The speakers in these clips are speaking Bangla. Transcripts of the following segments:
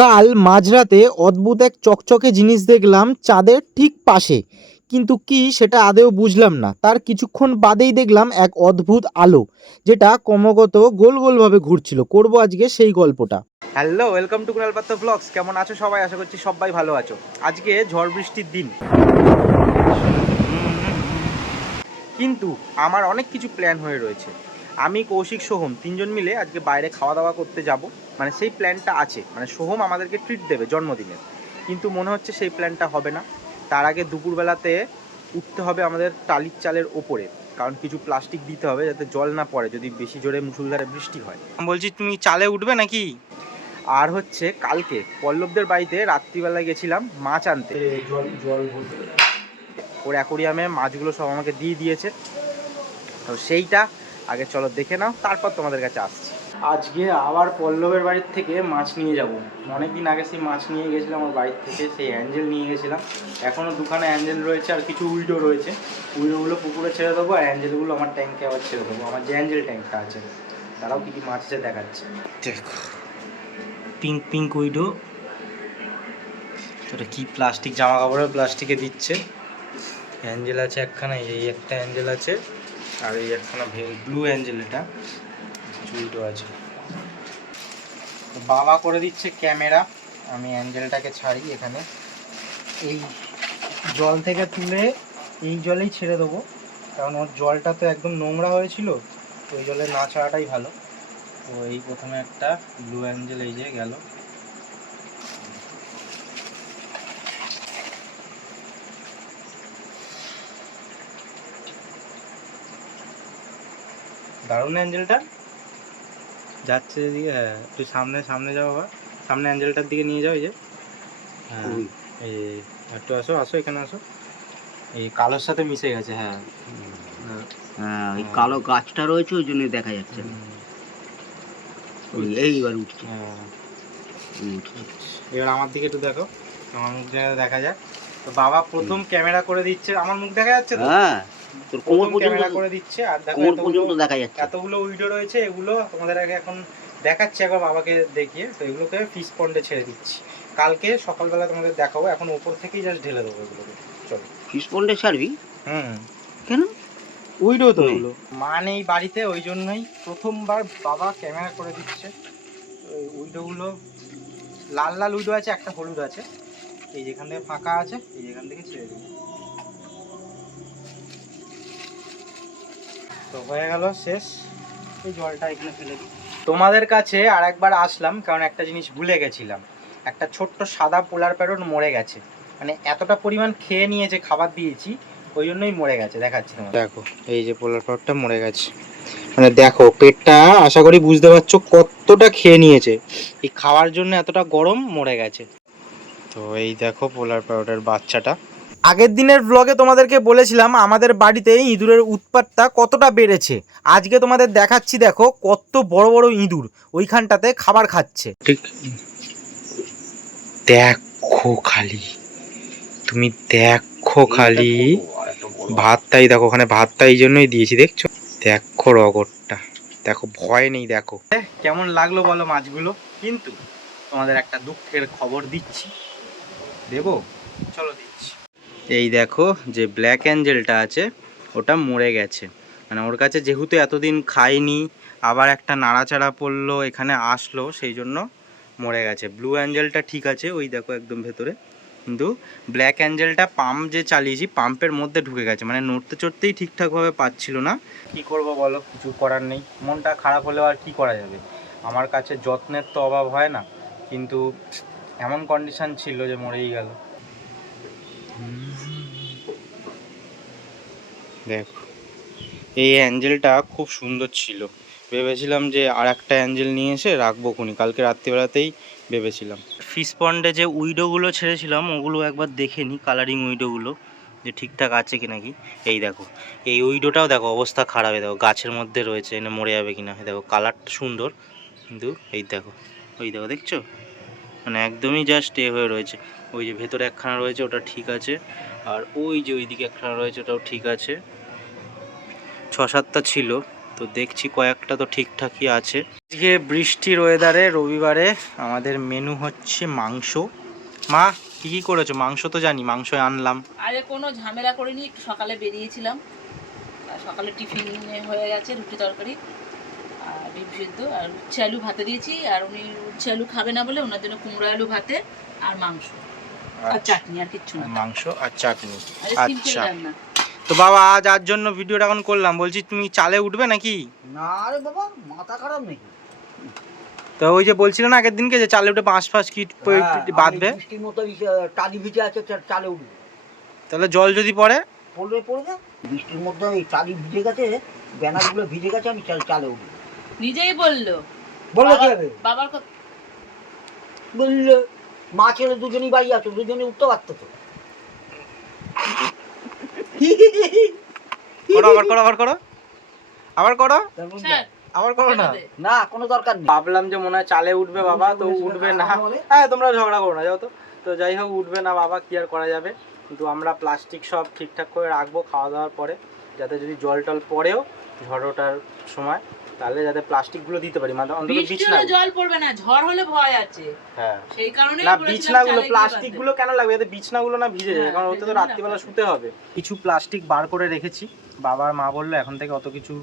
কাল মাঝরাতে অদ্ভুত এক চকচকে জিনিস দেখলাম চাঁদের ঠিক পাশে, কিন্তু কি সেটা আদেও বুঝলাম না। তার কিছুক্ষণ বাদেই দেখলাম এক অদ্ভুত আলো, যেটা ক্রমাগত গোল গোলভাবে ঘুরছিল। করব আজকে সেই গল্পটা। হ্যালো, ওয়েলকাম টু কুণাল পাত্র ব্লগস। কেমন আছো সবাই? আশা করছি সবাই ভালো আছো। আজকে ঝড় বৃষ্টির দিন, কিন্তু আমার অনেক কিছু প্ল্যান হয়ে রয়েছে। আমি, কৌশিক, সোহম তিনজন মিলে আজকে বাইরে খাওয়া দাওয়া করতে যাব। মানে সেই প্ল্যানটা আছে, মানে সোহম আমাদেরকে ট্রিট দেবে জন্মদিনের, কিন্তু মনে হচ্ছে সেই প্ল্যানটা হবে না। তার আগে দুপুরবেলাতে উঠতে হবে আমাদের টালির চালের ওপরে, কারণ কিছু প্লাস্টিক দিতে হবে যাতে জল না পড়ে যদি বেশি জোরে মুষলধারে বৃষ্টি হয়। বলছি, তুমি চালে উঠবে নাকি? আর হচ্ছে কালকে পল্লবদের বাড়িতে রাত্রিবেলায় গেছিলাম মাছ আনতে। জল জল ওর অ্যাকোরিয়ামে মাছগুলো সব আমাকে দিয়ে দিয়েছে, তো সেইটা আগে চলো দেখে নাও, তারপর তোমাদের কাছে আসছি। আজকে আবার পল্লবের বাড়ির থেকে মাছ নিয়ে যাব। অনেকদিন আগে সেই মাছ নিয়ে গেছিলাম আমার বাড়ির থেকে, সেই অ্যাঞ্জেল নিয়ে গেছিলাম। এখনও দুখানা অ্যাঞ্জেল রয়েছে আর কিছু উইডো রয়েছে। উইডোগুলো পুকুরে ছেড়ে দেবো আর অ্যাঞ্জেলগুলো আমার ট্যাঙ্কে আবার ছেড়ে দেবো, আমার যে অ্যাঞ্জেল ট্যাঙ্কটা আছে। তারাও কী কী মাছ আছে দেখাচ্ছে। দেখো, পিঙ্ক পিঙ্ক উইডো। ওটা কি প্লাস্টিক, জামা কাপড়ের প্লাস্টিকে দিচ্ছে। অ্যাঞ্জেল আছে একখানা, এই একটা অ্যাঞ্জেল আছে, আর এই একখানা ব্লু অ্যাঞ্জেল, এটা চুইটো আছে। বাবা করে দিচ্ছে ক্যামেরা, আমি অ্যাঞ্জেলটাকে ছাড়ি এখানে। এই জল থেকে তুলে এই জলেই ছেড়ে দেবো, কারণ ওর জলটা তো একদম নোংরা হয়েছিল, তো ওই জলে না ছাড়াটাই ভালো। তো এই প্রথমে একটা ব্লু অ্যাঞ্জেল এই যে গেল। দারুণ অ্যাঞ্জেলটা যাচ্ছে এদিকে। হ্যাঁ, একটু সামনে সামনে যাও, আবার সামনে অ্যাঞ্জেলটার দিকে নিয়ে যাও। এই যে, হ্যাঁ, এই একটু আসো আসো, এখানে আসো। এই কালোর সাথে মিশে গেছে। হ্যাঁ হ্যাঁ, ওই কালো গাছটা রয়েছে, ওই জন্য দেখা যাচ্ছে না। এইবার উঠছে। হ্যাঁ, এবার আমার দিকে একটু দেখো, আমার মুখ দেখা যায়। তো বাবা প্রথম ক্যামেরা করে দিচ্ছে, আমার মুখ দেখা যাচ্ছে তো? হ্যাঁ, তোর কোমর পর্যন্ত ক্যামেরা করে দিচ্ছে। আর দেখো কোমর পর্যন্ত দেখা যাচ্ছে। এতগুলো উইডো রয়েছে, এগুলো তোমাদের আগে এখন দেখাচ্ছি একবার বাবাকে দেখিয়ে। তো এগুলোকে ফিশ পন্ডে ছেড়ে দিচ্ছি, কালকে সকালবেলা তোমাদের দেখাবো। এখন উপর থেকেই জাস্ট ঢেলে দেবো এগুলোকে। চলো। ফিশ পন্ডে ছাড়বি? কেন? উইডো তো এগুলো, মা নেই বাড়িতে, ওই জন্যই প্রথমবার বাবা ক্যামেরা করে দিচ্ছে। ওই উইডোগুলো লাল লাল উইডো আছে, একটা হলুদ আছে। এই যেখান থেকে ফাঁকা আছে, এই যেখান থেকে ছেড়ে দিই। তো হয়ে গেল শেষ, এই জলটা এখানে ফেলে দিই। তোমাদের কাছে আর একবার আসলাম, কারণ একটা জিনিস ভুলে গেছিলাম। একটা ছোট্ট সাদা পোলার প্যারট মরে গেছে, মানে এতটা পরিমাণ খেয়ে নিয়েছে, খাবার দিয়েছি, ওই জন্যই মরে গেছে। দেখাচ্ছি তোমার, দেখো এই যে পোলার প্যারটটা মরে গেছে। মানে দেখো পেটটা, আশা করি বুঝতে পারছো কতটা খেয়ে নিয়েছে। এই খাওয়ার জন্য এতটা গরম, মরে গেছে। তো এই দেখো পোলার প্যারটের বাচ্চাটা। আগের দিনের ব্লগে তোমাদেরকে বলেছিলাম আমাদের বাড়িতে ইঁদুরের উৎপাতটা কতটা বেড়েছে। আজকে তোমাদের দেখাচ্ছি, দেখো কত বড় বড় ইঁদুর ওইখানটাতে খাবার খাচ্ছে। ঠিক দেখো খালি, তুমি দেখো খালি ভাতটাই দেখো, ওখানে ভাতটা এই জন্যই দিয়েছি, দেখছো? দেখো রগরটা, দেখো ভয় নেই। দেখো কেমন লাগলো বলো মাছগুলো। কিন্তু তোমাদের একটা দুঃখের খবর দিচ্ছি, দেবো? চলো দিচ্ছি। এই দেখো, যে ব্ল্যাক অ্যাঞ্জেলটা আছে ওটা মরে গেছে। মানে ওর কাছে যেহেতু এতদিন খাইনি, আবার একটা নাড়াচাড়া পড়লো, এখানে আসলো, সেই জন্য মরে গেছে। ব্লু অ্যাঞ্জেলটা ঠিক আছে, ওই দেখো একদম ভেতরে, কিন্তু ব্ল্যাক অ্যাঞ্জেলটা পাম্প যে চালিয়েছি, পাম্পের মধ্যে ঢুকে গেছে, মানে নড়তে চড়তেই ঠিকঠাকভাবে পাচ্ছিল না। কি করব বলো, কিছু করার নেই। মনটা খারাপ হলেও আর কি করা যাবে, আমার কাছে যত্নের তো অভাব হয় না, কিন্তু এমন কন্ডিশন ছিল যে মরেই গেল। দেখো, এই অ্যাঞ্জেলটা খুব সুন্দর ছিল, ভেবেছিলাম যে আর একটা অ্যাঞ্জেল নিয়ে এসে রাখবো খুনি, কালকে রাত্রিবেলাতেই ভেবেছিলাম। ফিশ পন্ডে যে উইডোগুলো ছেড়েছিলাম ওগুলো একবার দেখে নিই, কালারিং উইডোগুলো যে ঠিকঠাক আছে কি নাকি। এই দেখো, এই উইডোটাও দেখো অবস্থা খারাপ, দেখো গাছের মধ্যে রয়েছে, এনে মরে যাবে কিনা। দেখো কালারটা সুন্দর, কিন্তু এই দেখো, ওই দেখো, দেখছো? মানে একদমই জাস্ট হয়ে রয়েছে। ওই যে ভেতরে একখানা রয়েছে, ওটা ঠিক আছে, আর ওই যে ওইদিকে একখানা রয়েছে, ওটাও ঠিক আছে। 6-7টা ছিল, তো দেখছি কয়েকটা তো ঠিকঠাকই আছে। আজকে বৃষ্টির ওয়েদারে রবিবারে আমাদের মেনু হচ্ছে মাংস। মা কি কি করেছো? মাংস তো জানি, মাংস আনলাম। আরে কোনো ঝামেলা করিনি, একটু সকালে বেরিয়েছিলাম, আর সকালে টিফিন হয়ে গেছে, রুটি তরকারি আর ডিম সিদ্ধ আর উচ্ছে আলু ভাতে দিয়েছি। আর উনি উচ্ছে আলু খাবে না বলে ওনার জন্য কুমড়ো আলু ভাতে আর মাংস আর চাটনি, আর কিচ্ছু না। মাংস আর চাটনি। সিম্পল আচ্ছা, রান্না। তো বাবা আজ আর জন্য ভিডিওটা এখন করলাম, বলছি তুমি চালে উঠবে নাকি? না রে বাবা, মাথা খারাপ নাকি? তো ওই যে বলছিল না আগের দিনকে যে চালে উঠে 5 ফিট বাঁধবে, বৃষ্টির মতো টালি ভিজে আছে, চালে উঠবে। তাহলে জল যদি পড়ে? পড়বে পড়বে, বৃষ্টির মধ্যে ওই টালি ভিজে গেছে, ব্যানারগুলো ভিজে গেছে, আমি চালে উঠবে। নিজেই বললো। বললো কি হবে? বাবার কথা বললো মা ছেলে দুজনই বাড়ি আছো, দুজনে উঠতে পারতো তো। করো, আবার করো, আবার করো, আবার করো, স্যার, আবার করো না। না কোনো দরকার নেই। ভাবলাম যে মনে হয় চালে উঠবে বাবা, তো উঠবে না। হ্যাঁ তোমরা ঝগড়া করো না, যাও তো। তো যাই হোক, উঠবে না বাবা, কি আর করা যাবে। কিন্তু আমরা প্লাস্টিক সব ঠিকঠাক করে রাখবো খাওয়া দাওয়ার পরে, যাতে যদি জল টল পড়েও ঝড় ওঠার সময়, তাহলে যাতে প্লাস্টিকগুলো দিতে পারি, মানে অন্তত বৃষ্টি বিছনা। হলে জল পড়বে না, ঝড় হলে ভয় আছে। হ্যাঁ, সেই কারণে না বিছনাগুলো, প্লাস্টিকগুলো কেন লাগবে? যাতে বিছনাগুলো না ভিজে যায়, কারণ ওতে তো রাত্রিবেলা শুতে হবে। কিছু প্লাস্টিক বার করে রেখেছি। বাবার মা বললো এখন থেকে অত কিছু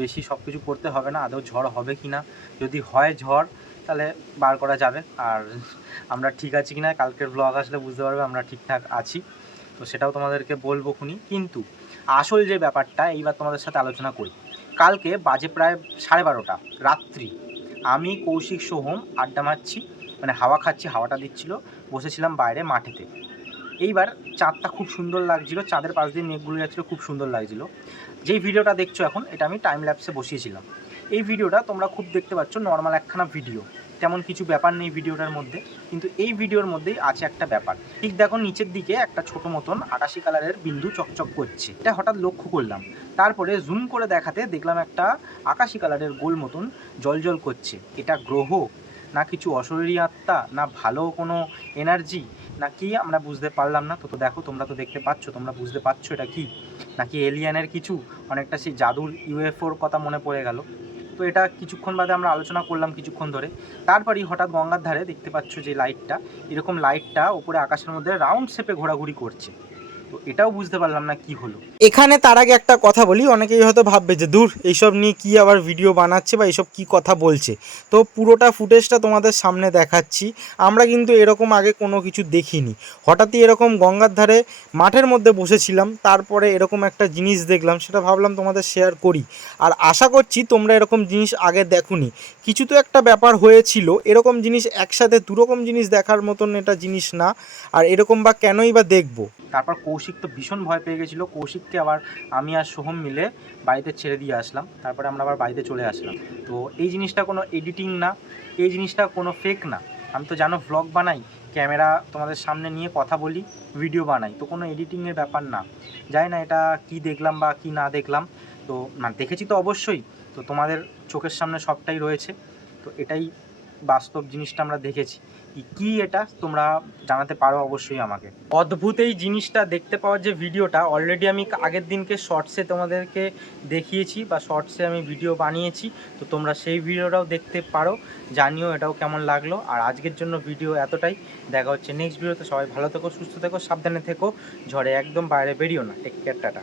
বেশি সব কিছু করতে হবে না, আদৌ ঝড় হবে কি না, যদি হয় ঝড় তাহলে বার করা যাবে। আর আমরা ঠিক আছি কিনা কালকের ব্লগ আসলে বুঝতে পারবে আমরা ঠিকঠাক আছি, তো সেটাও তোমাদেরকে বলবো খুনি। কিন্তু আসল যে ব্যাপারটা এইবার তোমাদের সাথে আলোচনা করি। কালকে বাজে প্রায় 12:30 রাত্রি, আমি কৌশিক সোহম আড্ডা মারছি, মানে হাওয়া খাচ্ছি, হাওয়াটা দিচ্ছিল, বসেছিলাম বাইরে মাঠেতে। এইবার চাঁদটা খুব সুন্দর লাগছিল, চাঁদের পাশ দিয়ে মেঘগুলো যাচ্ছিলো, খুব সুন্দর লাগছিল। যেই ভিডিওটা দেখছো এখন, এটা আমি টাইম ল্যাপসে বসিয়েছিলাম। এই ভিডিওটা তোমরা খুব দেখতে পাচ্ছ নর্মাল একখানা ভিডিও, তেমন কিছু ব্যাপার নেই ভিডিওটার মধ্যে, কিন্তু এই ভিডিওর মধ্যেই আছে একটা ব্যাপার। ঠিক দেখো নিচের দিকে একটা ছোট মতন আকাশি কালারের বিন্দু চকচক করছে, এটা হঠাৎ লক্ষ্য করলাম। তারপরে জুম করে দেখাতে দেখলাম একটা আকাশি কালারের গোল মতন জল করছে। এটা গ্রহ না কিছু অশরীরী আত্মা, না ভালো কোনো এনার্জি, না কি আমরা বুঝতে পারলাম না। তো দেখো, তোমরা তো দেখতে পাচ্ছ, তোমরা বুঝতে পারছো এটা কি, নাকি এলিয়ানের কিছু, অনেকটা সেই জাদুর ইউএফওর কথা মনে পড়ে গেল। তো এটা কিছুক্ষণ বাদে আমরা আলোচনা করলাম কিছুক্ষণ ধরে। তারপরেই হঠাৎ গঙ্গার ধারে দেখতে পাচ্ছ যে লাইটটা, এরকম লাইটটা উপরে আকাশের মধ্যে রাউন্ড শেপে ঘোরাঘুরি করছে। তো এটাও বুঝতে পারলাম না কি হলো। এখানে তার আগে একটা কথা বলি, অনেকেই হয়তো ভাববে যে দূর এইসব নিয়ে কি আবার ভিডিও বানাচ্ছে বা এইসব কি কথা বলছে। তো পুরোটা ফুটেজটা তোমাদের সামনে দেখাচ্ছি। আমরা কিন্তু এরকম আগে কোনো কিছু দেখিনি, হঠাৎই এরকম গঙ্গার ধারে মাঠের মধ্যে বসেছিলাম, তারপরে এরকম একটা জিনিস দেখলাম, সেটা ভাবলাম তোমাদের শেয়ার করি। আর আশা করছি তোমরা এরকম জিনিস আগে দেখোনি। কিছু তো একটা ব্যাপার হয়েছিল, এরকম জিনিস একসাথে দুরকম জিনিস দেখার মতন এটা জিনিস না, আর এরকম বা কেনই বা দেখবো। তারপর কৌশিক তো ভীষণ ভয় পেয়ে গেছিলো, কৌশিককে আবার আমি আর সোহম মিলে বাড়িতে ছেড়ে দিয়ে আসলাম, তারপরে আমরা আবার বাড়িতে চলে আসলাম। তো এই জিনিসটা কোনো এডিটিং না, এই জিনিসটা কোনো ফেক না। আমি তো জানো ভ্লগ বানাই, ক্যামেরা তোমাদের সামনে নিয়ে কথা বলি, ভিডিও বানাই, তো কোনো এডিটিংয়ের ব্যাপার না। জানি না এটা কি দেখলাম বা কি না দেখলাম, তো না দেখেছি তো অবশ্যই, তো তোমাদের চোখের সামনে সবটাই রয়েছে, তো এটাই বাস্তব জিনিসটা আমরা দেখেছি। কি এটা তোমরা জানাতে পারো অবশ্যই আমাকে। অদ্ভুত এই জিনিসটা দেখতে পাওয়ার যে ভিডিওটা অলরেডি আমি আগের দিনকে শর্টসে তোমাদেরকে দেখিয়েছি, বা শর্টসে আমি ভিডিও বানিয়েছি, তো তোমরা সেই ভিডিওটাও দেখতে পারো, জানিও এটাও কেমন লাগলো। আর আজকের জন্য ভিডিও এতটাই, দেখা হচ্ছে নেক্সট ভিডিওতে। সবাই ভালো থেকো, সুস্থ থেকো, সাবধানে থেকো, ঝড়ে একদম বাইরে বেরিও না। Take care, tata.